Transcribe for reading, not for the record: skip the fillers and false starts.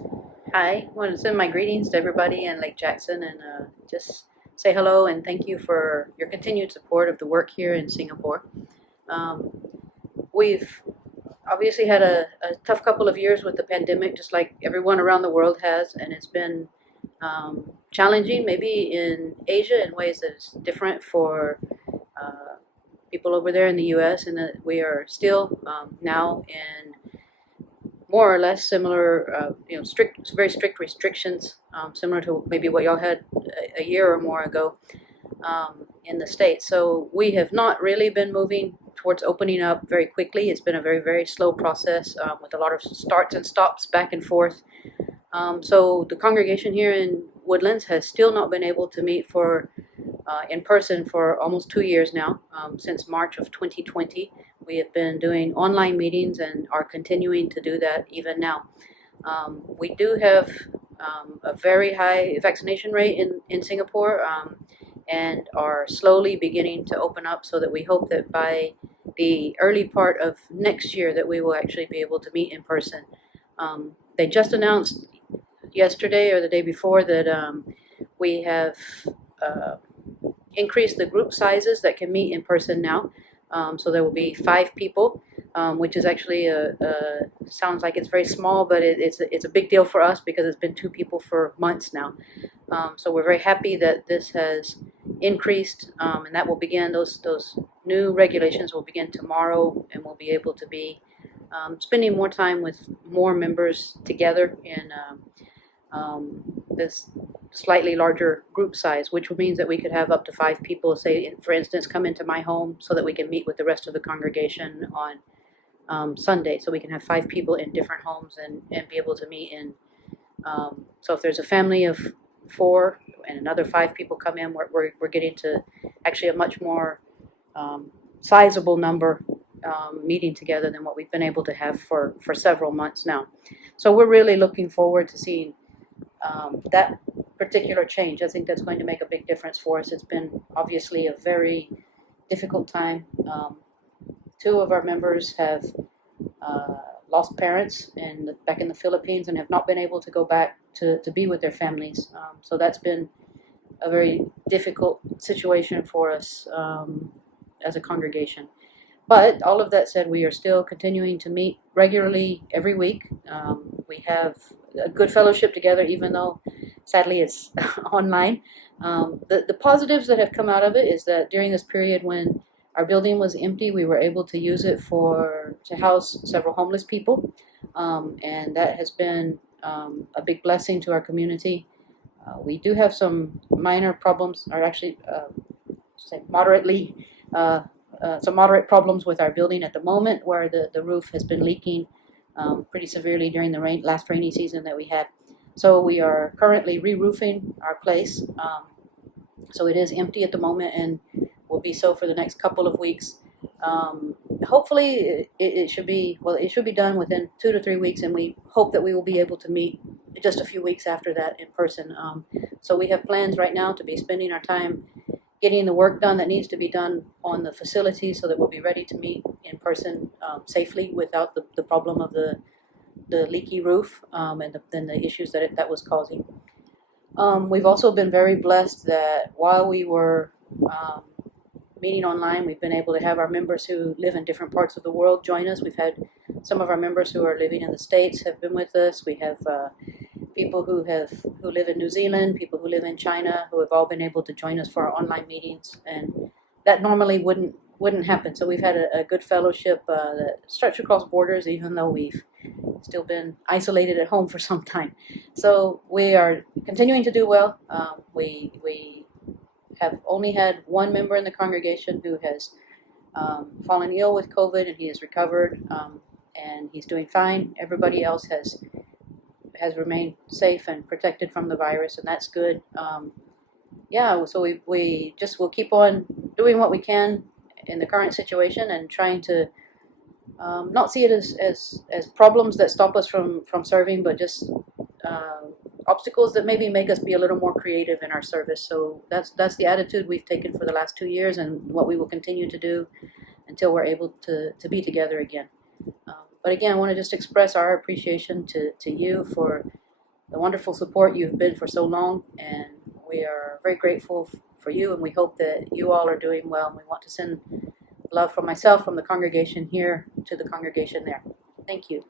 Hi, I want to send my greetings to everybody in Lake Jackson and just say hello and thank you for your continued support of the work here in Singapore. Um, we've obviously had a tough couple of years with the pandemic, just like everyone around the world has, and it's been challenging, maybe in Asia in ways that is different for uh, people over there in the U.S., and that we are still now in more or less similar, strict, very strict restrictions, similar to maybe what y'all had a year or more ago in the States. So we have not really been moving towards opening up very quickly. It's been a very, very slow process with a lot of starts and stops back and forth. So the congregation here in Woodlands has still not been able to meet for in person for almost 2 years now, since March of 2020. We have been doing online meetings and are continuing to do that even now. We do have a very high vaccination rate in Singapore and are slowly beginning to open up so that we hope that by the early part of next year that we will actually be able to meet in person. They just announced yesterday or the day before that we have uh, increased the group sizes that can meet in person now. So there will be 5 people, which is actually sounds like it's very small, but it's a big deal for us because it's been 2 people for months now. So we're very happy that this has increased, and that will begin. Those new regulations will begin tomorrow, and we'll be able to be spending more time with more members together in this slightly larger group size, which means that we could have up to 5 people, say, for instance, come into my home so that we can meet with the rest of the congregation on Sunday. So we can have 5 people in different homes and be able to meet in. So if there's a family of 4 and another 5 people come in, we're getting to actually a much more sizable number meeting together than what we've been able to have for several months now. So we're really looking forward to seeing that particular change. I think that's going to make a big difference for us. It's been obviously a very difficult time. 2 of our members have uh, lost parents back in the Philippines and have not been able to go back to be with their families. So that's been a very difficult situation for us as a congregation. But all of that said, we are still continuing to meet regularly every week. We have a good fellowship together, even though sadly it's online. The positives that have come out of it is that during this period when our building was empty, we were able to use it to house several homeless people, and that has been a big blessing to our community. We do have some minor problems, or actually, say moderately. Some moderate problems with our building at the moment, where the roof has been leaking pretty severely during the last rainy season that we had. So we are currently re-roofing our place. So it is empty at the moment and will be so for the next couple of weeks. Hopefully it should be, well, it should be done within 2 to 3 weeks, and we hope that we will be able to meet just a few weeks after that in person. So we have plans right now to be spending our time getting the work done that needs to be done on the facility so that we'll be ready to meet in person safely without the problem of the leaky roof and then the issues that was causing. We've also been very blessed that while we were um, meeting online, we've been able to have our members who live in different parts of the world join us. We've had some of our members who are living in the States have been with us. We have people who live in New Zealand, people who live in China, who have all been able to join us for our online meetings, and that normally wouldn't happen. So we've had a good fellowship that stretched across borders, even though we've still been isolated at home for some time. So we are continuing to do well. We have only had one member in the congregation who has fallen ill with COVID, and he has recovered, and he's doing fine. Everybody else has remained safe and protected from the virus, and that's good. Yeah, so we just will keep on doing what we can in the current situation and trying to not see it as problems that stop us from serving, but just uh, obstacles that maybe make us be a little more creative in our service. So that's the attitude we've taken for the last 2 years, and what we will continue to do until we're able to be together again. But again, I want to just express our appreciation to you for the wonderful support you've been for so long, and we are very grateful for you, and we hope that you all are doing well, and we want to send love from myself, from the congregation here to the congregation there. Thank you.